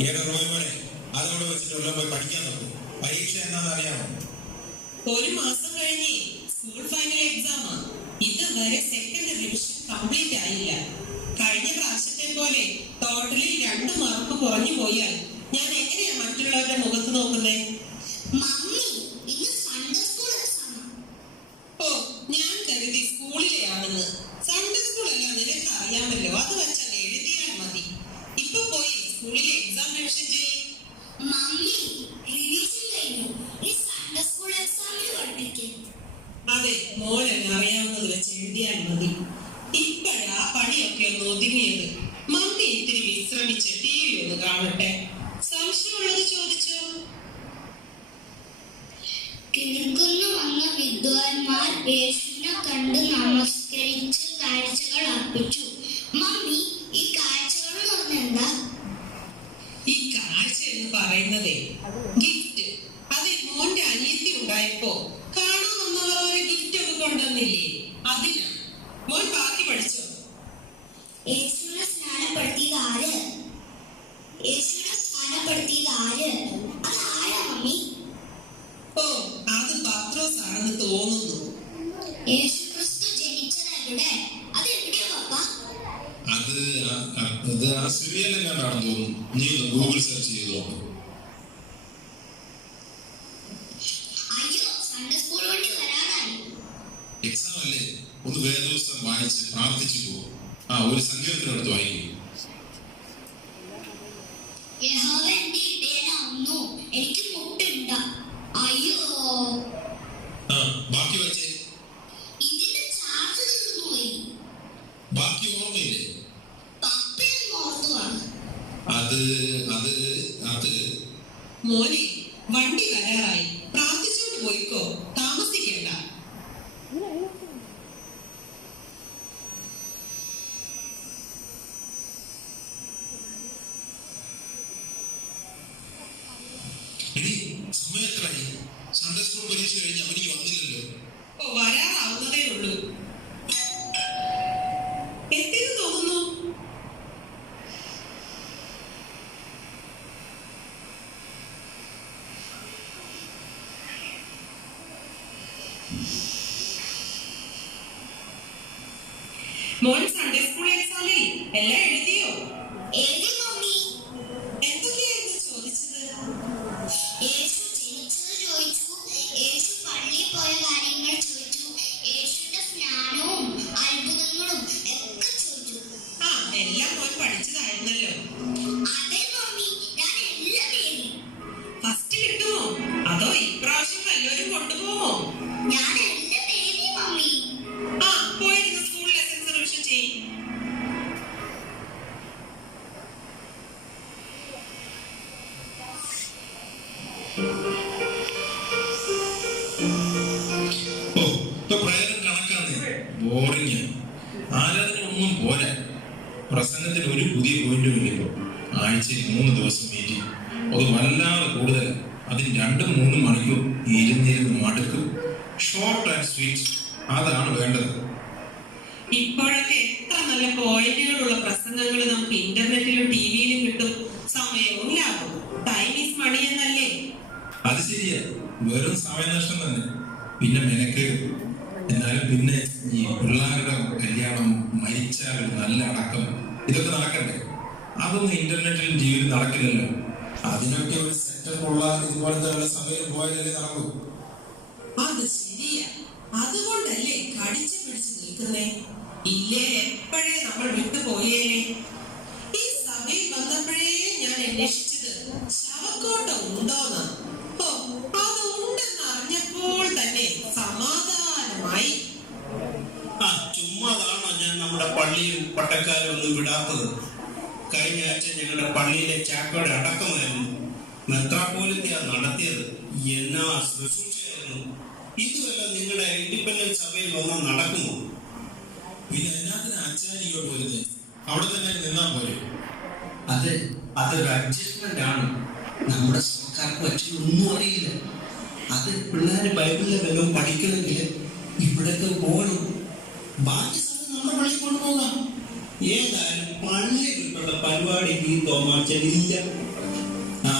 ഏടെ റോയ് മോനെ അതവിടെ പോയി പഠിക്കാൻ നോക്കും. പരീക്ഷ എന്താണെന്ന് അറിയാമോ? ഒരു മാസം കഴിഞ്ഞ് സ്കൂൾ ഫൈനൽ എക്സാമാ ഇതുവരെ സെക്കൻഡ് റിവിഷൻ കംപ്ലീറ്റ് ആയില്ല. കഴിഞ്ഞ പ്രാവശ്യത്തെ പോലെ ടോട്ടലിൽ രണ്ട് മാർക്ക് കുറഞ്ഞു പോയാൽ ഞാൻ എങ്ങനെയാ മറ്റുള്ളവരുടെ മുഖത്ത് നോക്കുന്നേ? 一。നീ ഗൂഗിൾ സെർച്ച് ചെയ്ത് നോക്കും എക്സാം അല്ലേ ഒന്ന് വേദപുസ്തകം വായിച്ച് പ്രാർത്ഥിച്ചു പോകും ആ ഒരു സങ്കീർത്തനം എടുത്ത് വായിക്കും ബാക്കി വെച്ചേ ഇതിന്റെ ചാർജ് തീർന്നു പോയി ബാക്കി ഓർമ്മയില്ലേ പപ്പയും ഓർത്തുവാണ് അത് അത് അത് മോനെ വണ്ടി വരാറായി പ്രാർത്ഥിച്ചോണ്ട് പോയിക്കോ താമസിക്കണ്ട എടി സമയം എത്രയായി സൺഡേ സ്കൂൾ പരീക്ഷ കഴിഞ്ഞ് അവനിക്ക് വന്നില്ലല്ലോ ഓ വരാറാവുന്നതേ ഉള്ളൂ എത്തിയെന്ന് തോന്നുന്നു മോൻ സൺഡേ സ്കൂൾ എക്സാമിൽ എല്ലാം എഴുതിയോ പോരാ പ്രസംഗത്തിൽ ഒരു പുതിയ പോയിന്റ് വരുമ്പോൾ ആഴ്ചയിൽ മൂന്ന് ദിവസം മീറ്റിംഗ് അത് വല്ലാതെ കൂടുതൽ അതിന് രണ്ടും മൂന്നും മണിക്കൂർ ഇരുന്നിരുന്ന് മടുക്കും. ഷോർട്ട് ആൻഡ് സ്വീറ്റ് അതാണ് വേണ്ടത്. ഇപ്പോഴൊക്കെ എത്ര നല്ല പോയിന്റുകളുള്ള പ്രസംഗങ്ങൾ നമുക്ക് ഇന്റർനെറ്റിലും ടിവിയിലും കിട്ടും. സമയവും ലാഭവും ടൈം ഈസ് മണി എന്നല്ലേ? അത് ശരിയാ. വെറും സമയനഷ്ടം തന്നെ. പിന്നെ മെനക്ക് എന്നാലും പിന്നെ ഈ പിള്ളേരുടെ കല്യാണം മരിച്ചാൽ നല്ല അടക്കം ഇതൊക്കെ നടക്കട്ടെ അതൊന്നും ഇന്റർനെറ്റിൽ ജീവിതം നടക്കില്ലല്ലോ. അതിനൊക്കെ ഒരു സെറ്റപ്പ് ഉള്ള ഇതുപോലത്തെ ഉള്ള സമയം പോയാലേ നടക്കൂ. അത് ശരിയാ. അതുകൊണ്ടല്ലേ കടിച്ചു പിടിച്ച് നിൽക്കുന്നേ? ഇല്ലേ? എപ്പോഴേ നമ്മൾ വിട്ടുപോയേനെ ഈ സമയം വന്നപ്പോഴേ ഞാൻ അന്വേഷിച്ചത് ശവക്കോട്ട ഉണ്ടോന്ന്. നമ്മുടെ പള്ളിയും പട്ടക്കാരും ഒന്നും വിടാത്തത് കഴിഞ്ഞ ആഴ്ച ഞങ്ങളുടെ പള്ളിയിലെ ചാക്കോടെ അടക്കമായിരുന്നു. മെത്രാപോലിത്തെയാ നടത്തിയത്. എന്നാ ശുശ്രൂഷയായിരുന്നു. ഇതുവല്ല നിങ്ങളുടെ ഇൻഡിപെൻഡൻസ് സഭയിൽ വന്നാൽ നടക്കുമോ? പിന്നെ അതിനകത്തിന് അച്ഛൻ വരുന്നത് അവിടെ തന്നെ നിന്നാ പോലെ അത് അതൊരു അഡ്ജസ്റ്റ്മെന്റ് ആണ്. നമ്മുടെ സർക്കാർക്ക് അച്ഛനൊന്നും അറിയില്ല. അത് പിള്ളേർ ബൈബിളിലെ വല്ലതും പഠിക്കണമെങ്കിൽ ഇവിടൊക്കെ പോകണം. ബാക്കി കൊണ്ടുപോകാം. ഏതായാലും പള്ളി വിട്ടുള്ള പരിപാടി ഈ തോമാച്ചനില്ല ആ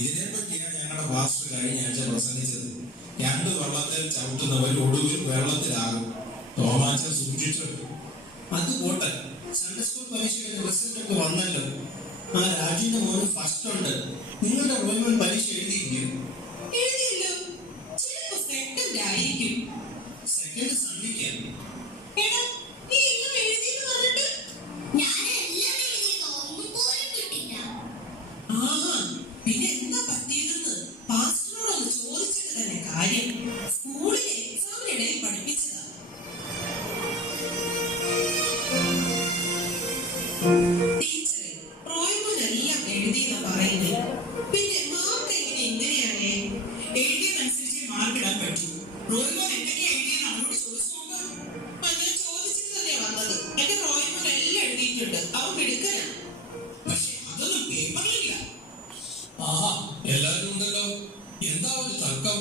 ഇതിനെപ്പറ്റിയാണ് ഞങ്ങളുടെ വാസ്തു കഴിഞ്ഞ ആഴ്ച പ്രസംഗിച്ചത്. രണ്ട് വെള്ളത്തിൽ ചവിട്ടുന്നവർ ഒടുവിൽ വെള്ളത്തിലാകും. തോമാച്ചൻ സൂക്ഷിച്ചു അത് പോട്ടെ. സൺഡേ സ്കൂൾ പരീക്ഷയുടെ റിസൾട്ട് ഒക്കെ വന്നല്ലോ. ആ രാജുവിന്റെ മോന് ഫസ്റ്റ് ഉണ്ട്. നിങ്ങളുടെ റോയൽ പരീക്ഷ എഴുതിയിരിക്കും. സെക്കൻഡ് സണ്ണിക്കാണ് എന്താ ഒരു തർക്കം?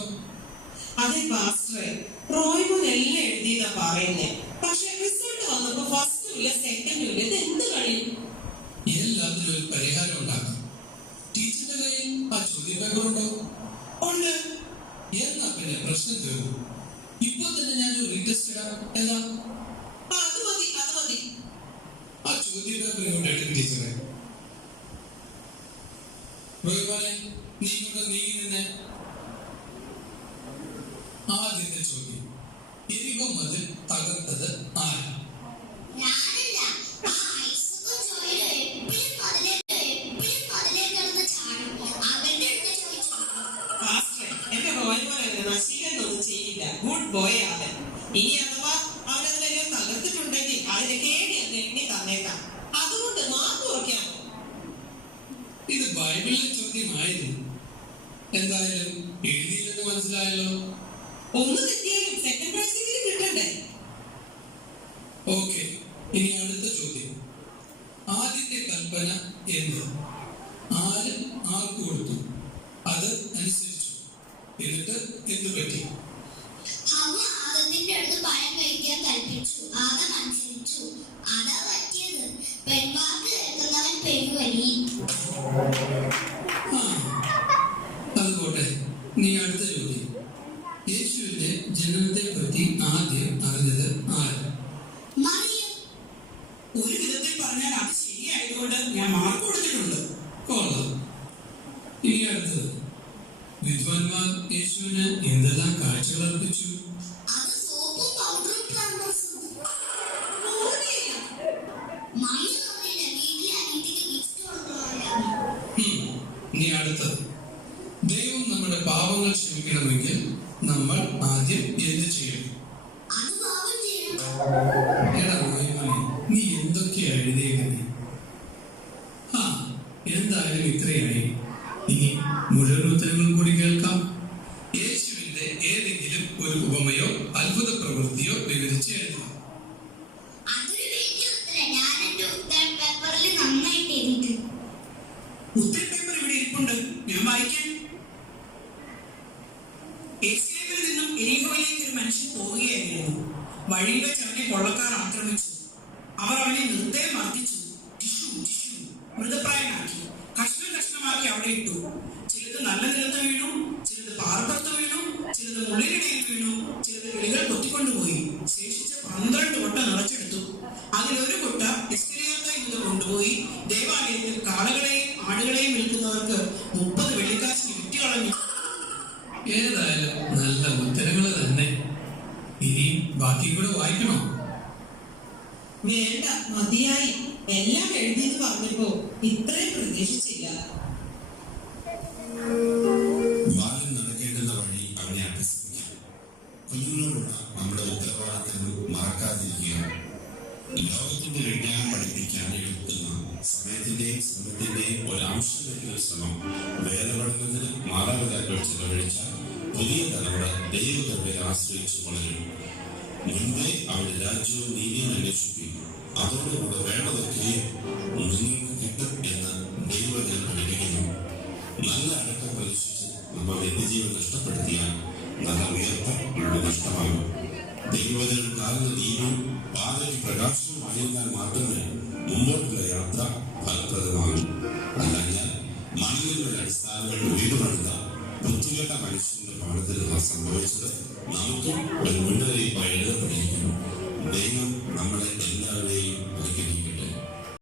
അതെ പാസ്റ്ററെ റോയ്മോൻ എല്ലാം എഴുതിയതാ പറയുന്നേ. പ്രശ്നം തീർന്നു ഇപ്പൊ തന്നെ ഞാൻ ഒരു റീടെസ്റ്റ് ഇടാം എന്താ അത് മതി അത് മതി. ആ ചോദ്യ ഇങ്ങോട്ട് എടുക്കും ടീച്ചറെ. അതുപോലെ നീ ഇങ്ങോട്ട് നീങ്ങി നിന്നെ ആദ്യത്തെ ചോദ്യം. എരികോ മതിൽ തകർത്തത് ആര്? ബൈബിളിലെ ചോദ്യമായിരുന്നു എന്തായാലും എഴുതിയില്ലെന്ന് മനസ്സിലായല്ലോ? ഒന്ന് തെറ്റിയാലും സെക്കൻഡ് പ്രൈസെങ്കിലും കിട്ടണ്ടേ? ഓക്കെ ഇനി അടുത്ത ചോദ്യം. ആദ്യത്തെ കൽപ്പന എന്ത്? ആര് ആർക്ക് കൊടുത്തു? അത് അനുസരിച്ചു. എന്നിട്ട് എന്ത് പറ്റി? ആ ആദ്യം എന്ത് വഴിയിൽ വെച്ച് കൊള്ളക്കാർ ആക്രമിച്ചു. അവർ അവനെ നിർത്തേ മർദ്ദിച്ചു. പ്രതീക്ഷിച്ചില്ല. ബാലൻ നടക്കേണ്ടുന്ന വഴി അവനെ അഭ്യസിപ്പിക്കാം കുഞ്ഞുങ്ങളോടുള്ള നമ്മുടെ ഉത്തരവാദിത്തങ്ങൾ മറക്കാതിരിക്കുക ലോകത്തിന്റെ വിജ്ഞാനം പഠിപ്പിക്കാൻ എടുക്കുന്ന സമയത്തിന്റെയും ശ്രമത്തിന്റെയും വരുന്ന ശ്രമം വേദപഠനത്തിന് മാതാപിതാക്കൾ ചെലവഴിച്ച പുതിയ തലമുറ ദൈവകൃപയെ ആശ്രയിച്ചു വളരും. മുൻപേ അവരുടെ രാജ്യവും നീതിയും അന്വേഷിക്കും. അതോടുകൂടെ വേണ്ടതൊക്കെ നിങ്ങൾക്ക് കിട്ടും എന്ന് ദൈവജനം പഠിപ്പിക്കുന്നു നല്ല അടക്കം പ്രതീക്ഷിച്ച് നമ്മൾ നിത്യജീവൻ നഷ്ടപ്പെടുത്തിയാൽ നല്ല ഉയർത്തം നമ്മുടെ നഷ്ടമാകും ദൈവവചനം കാലിന് ദീപം പാതയ്ക്ക് പ്രകാശവുമായിരുന്നാൽ മാത്രമേ മുമ്പോട്ടുള്ള യാത്ര ഫലപ്രദമാകൂ അല്ലാഞ്ഞാൽ മനുഷ്യരുടെ അടിസ്ഥാനങ്ങൾ ബുദ്ധി ബുദ്ധികെട്ട മനുഷ്യന്റെ ഭവനത്തിൽ സംഭവിച്ചത് നമുക്കും ഒരു മുന്നറിയിപ്പായി